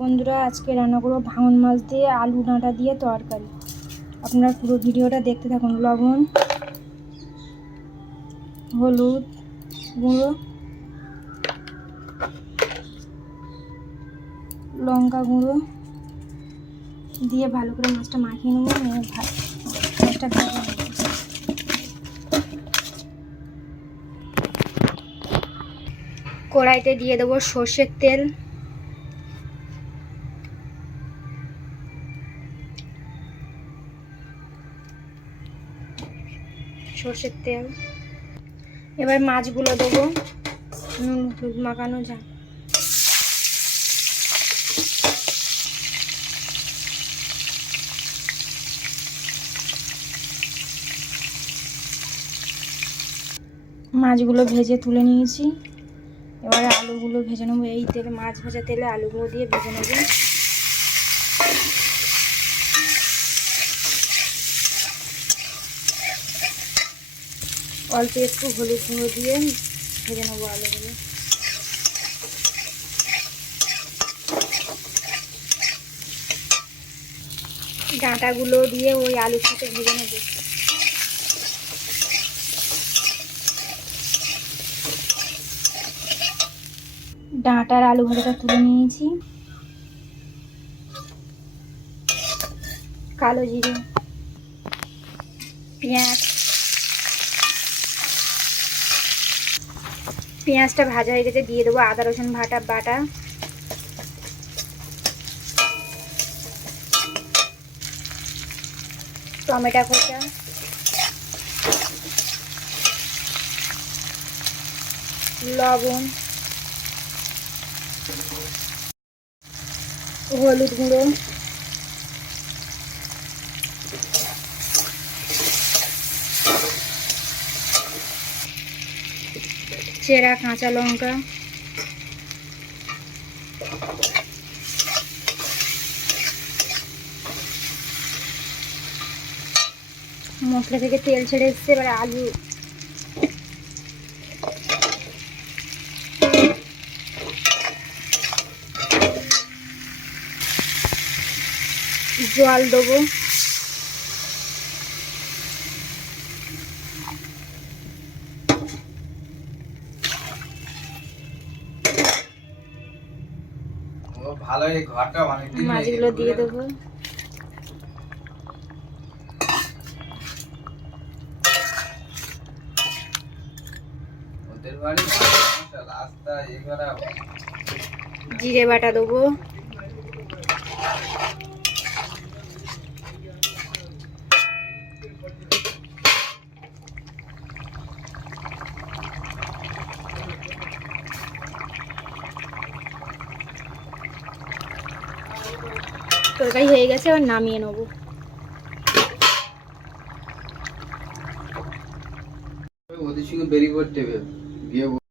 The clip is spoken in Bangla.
বন্ধুরা, আজকে রান্না করব ভাঙন মাছ দিয়ে আলু ডাঁটা দিয়ে তরকারি। আপনারা পুরো ভিডিওটা দেখতে থাকুন। লবণ, হলুদ গুঁড়ো, লঙ্কা গুঁড়ো দিয়ে ভালো করে মাছটা মাখিয়ে নেব। মাছটা কড়াইতে দিয়ে দেবো সর্ষের তেল। সর্ষের তেল। এবার মাছগুলো দেবো। নুন হলুদ মাখানো যা মাছগুলো ভেজে তুলে নিয়েছি। এবারে আলুগুলো ভেজে নেব। এই তেলে, মাছ ভাজা তেলে আলুগুলো দিয়ে ভেজে নেব। অল্প একটু হলুদ গুঁড়ো দিয়ে ভেজে নেব আলুগুলো ডাঁটাগুলো দিয়ে ওই আলুর সাথে ভেজে নেব। ডাঁটার আলু ভাজাটা তুলে নিয়েছি। কালো জিরে, পেঁয়াজ পেঁয়াজটা ভাজা হয়ে গেছে, দিয়ে দেবো আদা, রসুন ভাটা, বাটা। টমেটো কোচা। লবণ। হলুদ গুঁড়ো। চেরা কাঁচা লঙ্কা। মশলা থেকে তেল ছেড়ে এসছে এবার আলু। জল দেবো ও ভালো এই ঘরটা অনেকদিন হয়ে মাছগুলো দিয়ে দেবো। জিরে বাটা দেবো। তরকারি হয়ে গেছে এবার নামিয়ে নেব। ওদের সঙ্গে বেরিয়ে পড়তে হবে গিয়ে